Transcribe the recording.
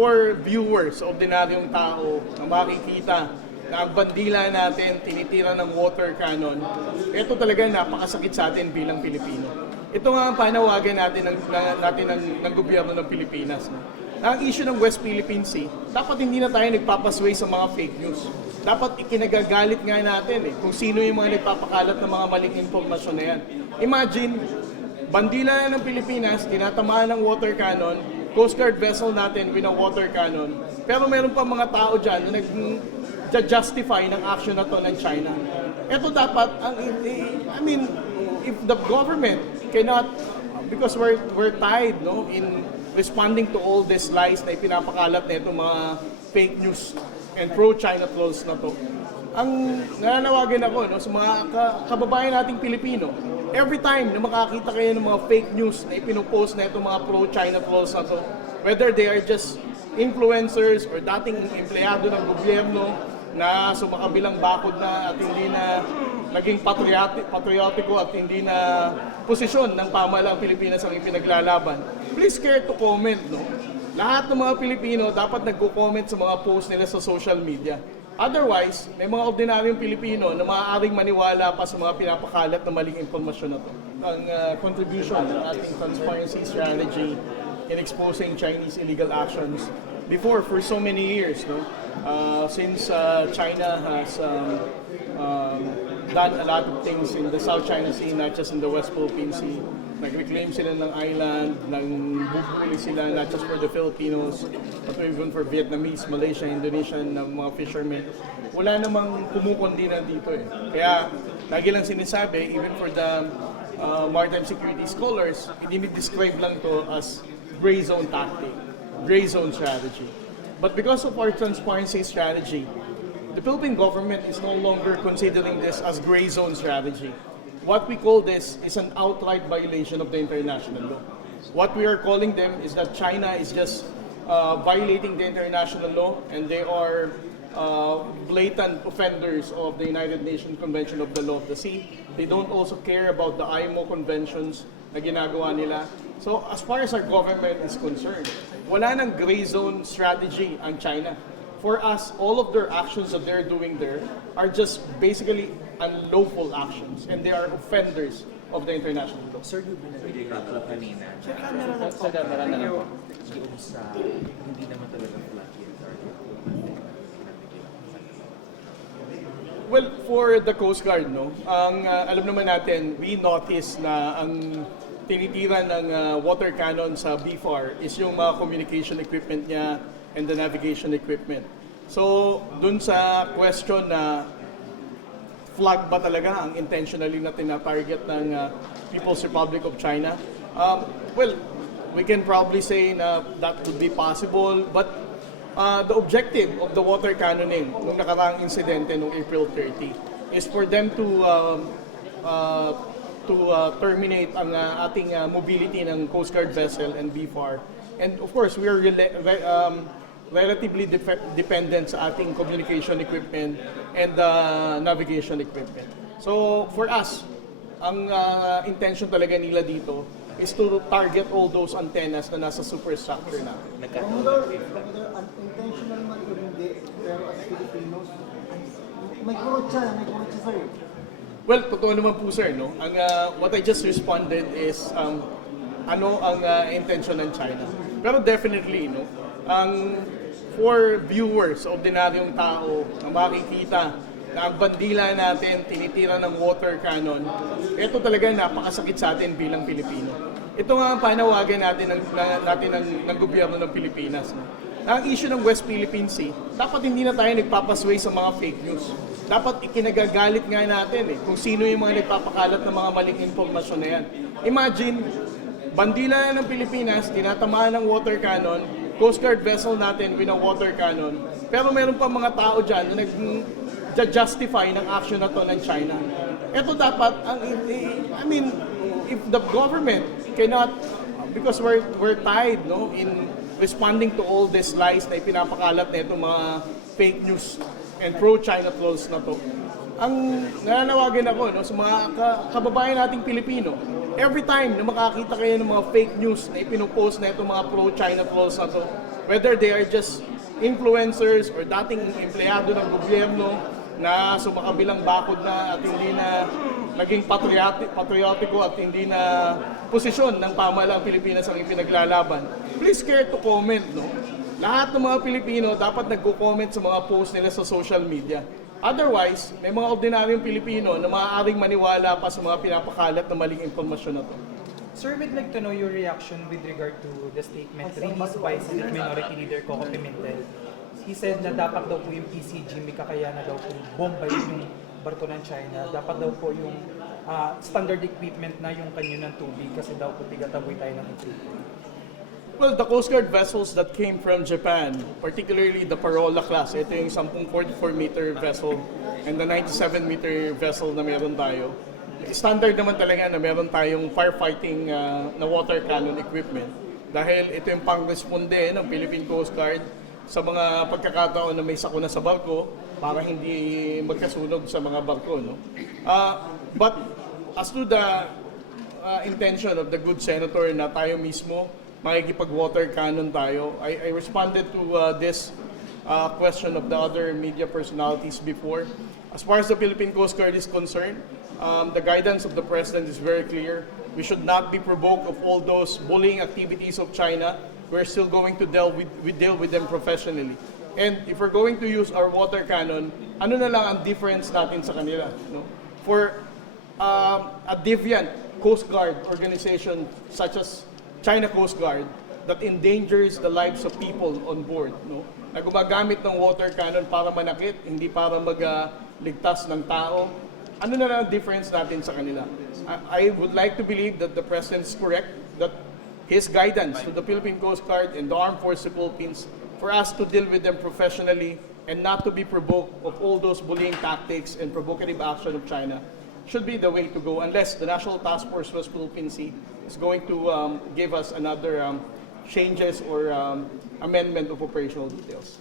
for viewers, ordinaryong tao, na makikita na ang bandila natin tinitira ng water cannon, ito talaga napakasakit sa atin bilang Pilipino. Ito nga ang panawagan natin ng gobyerno ng Pilipinas. Na ang issue ng West Philippine Sea, dapat hindi na tayo nagpapasway sa mga fake news. Dapat ikinagagalit nga natin kung sino yung mga nagpapakalat ng mga maling impormasyon na yan. Imagine, bandila ng Pilipinas, tinatamaan ng water cannon, Coast Guard vessel natin with a water cannon, pero meron pa mga tao dyan na justify ng action na to ng China. Ito dapat, if the government cannot, because we're tied in responding to all these lies na ipinapakalat na itong mga fake news and pro-China trolls na to, ang nananawagan ako sa mga kababayan nating Pilipino, every time na makakita kayo ng mga fake news na ipinupost na itong mga pro-China trolls na to, whether they are just influencers or dating empleyado ng gobyerno na sumakabilang bakod na at hindi na naging patriotiko at hindi na posisyon ng pamahalaang Pilipinas ang ipinaglalaban, please care to comment. Lahat ng mga Pilipino dapat nagko-comment sa mga post nila sa social media. Otherwise, may mga ordinaryong Pilipino na maaaring maniwala pa sa mga pinapakalat na maling impormasyon na to. Ang contribution ng ating transparency strategy in exposing Chinese illegal actions before for so many years, since China has done a lot of things in the South China Sea, not just in the West Philippine Sea. Nag-reclaim sila ng island, nang-bubuli sila not just for the Filipinos, but even for Vietnamese, Malaysia, Indonesian na mga fishermen. Wala namang kumukondinan dito Kaya, lagi lang sinasabi, even for the maritime security scholars, describe lang to as gray zone tactic, gray zone strategy. But because of our transparency strategy, the Philippine government is no longer considering this as gray zone strategy. What we call this is an outright violation of the international law. What we are calling them is that China is just violating the international law and they are blatant offenders of the United Nations Convention of the Law of the Sea. They don't also care about the IMO conventions na ginagawa nila. So as far as our government is concerned, wala nang gray zone strategy ang China. For us, all of their actions that they're doing there are just basically unlawful actions and they are offenders of the international law. Sir, yung binabigay ka po kanina, Sa camera na po. sa camera na lang po, yung sa hindi naman talaga flat yung target. Well, for the Coast Guard, ang alam naman natin, we notice na ang tinitira ng water cannon sa BFAR is yung mga communication equipment niya and the navigation equipment. So, dun sa question na flag ba talaga ang intentionally na tina-target ng People's Republic of China? Well, we can probably say na that could be possible, but the objective of the water cannoning nung nakaraang insidente nung April 30 is for them to terminate ang ating mobility ng Coast Guard vessel and BFAR. And of course, we are relatively dependent sa ating communication equipment and navigation equipment. So for us, ang intention talaga nila dito is to target all those antennas na nasa superstructure natin. Commodore, intentional man o hindi, pero as Filipinos, may kurot siya sir. Well, totoo naman po sir, Ang, what I just responded is ano ang intention ng China. Pero definitely, ang for viewers, ordinaryong tao, na makikita na ang bandila natin tinitira ng water cannon, ito talaga napakasakit sa atin bilang Pilipino. Ito nga ang panawagan natin ng gobyerno ng Pilipinas. Ang issue ng West Philippine Sea, dapat hindi na tayo nagpapasway sa mga fake news. Dapat ikinagagalit nga natin kung sino yung mga nagpapakalat ng mga maling impormasyon na yan. Imagine, bandila ng Pilipinas, tinatamaan ng water cannon, Coast Guard vessel natin with a water cannon, pero meron pa mga tao dyan na justify ng action na to ng China. Ito dapat, if the government cannot, because we're tied in responding to all these lies na ipinapakalat na itong mga fake news and pro-China trolls na to, ang nananawagan ako sa mga kababayan nating Pilipino, every time na makakita kayo ng mga fake news na ipinupost na itong mga pro-China trolls na to, Whether they are just influencers or dating empleyado ng gobyerno na sumakabilang bakod na at hindi na naging patriotiko at hindi na posisyon ng pamahalaang Pilipinas ang ipinaglalaban. Please care to comment, no? Lahat ng mga Pilipino dapat nagko-comment sa mga post nila sa social media. Otherwise, may mga ordinaryong Pilipino na maaaring maniwala pa sa mga pinapakalat na maling impormasyon na to. Sir, we'd like to know your reaction with regard to the statement released by Senate Minority Leader Coco Pimentel. He said na dapat daw po yung PCG may kakayanan daw po bombayin yung barko ng China. Dapat daw po yung standard equipment na yung kanyo ng tubig kasi daw po tigataboy tayo ng equipment. Well, the Coast Guard vessels that came from Japan, particularly the Parola class, ito yung 10 44-meter vessel and the 97-meter vessel na meron tayo. Standard naman talaga na meron tayong firefighting na water cannon equipment dahil ito yung pang-responde ng Philippine Coast Guard sa mga pagkakataon na may sakuna sa barko para hindi magkasunog sa mga barko. No? But as to the intention of the good senator na tayo mismo makikipag-water cannon tayo, I responded to this question of the other media personalities before. As far as the Philippine Coast Guard is concerned, the guidance of the President is very clear. We should not be provoked of all those bullying activities of China. We're still going to deal with them professionally. And if we're going to use our water cannon, ano na lang ang difference natin sa kanila? No? For a deviant Coast Guard organization such as China Coast Guard that endangers the lives of people on board, no? Na gumagamit ng water cannon para manakit, hindi para magligtas ng tao. Ano na lang ang difference natin sa kanila? I would like to believe that the President is correct, that his guidance to the Philippine Coast Guard and the Armed Forces of the Philippines for us to deal with them professionally and not to be provoked of all those bullying tactics and provocative action of China should be the way to go, unless the National Task Force West Philippine Sea is going to give us another changes or amendment of operational details.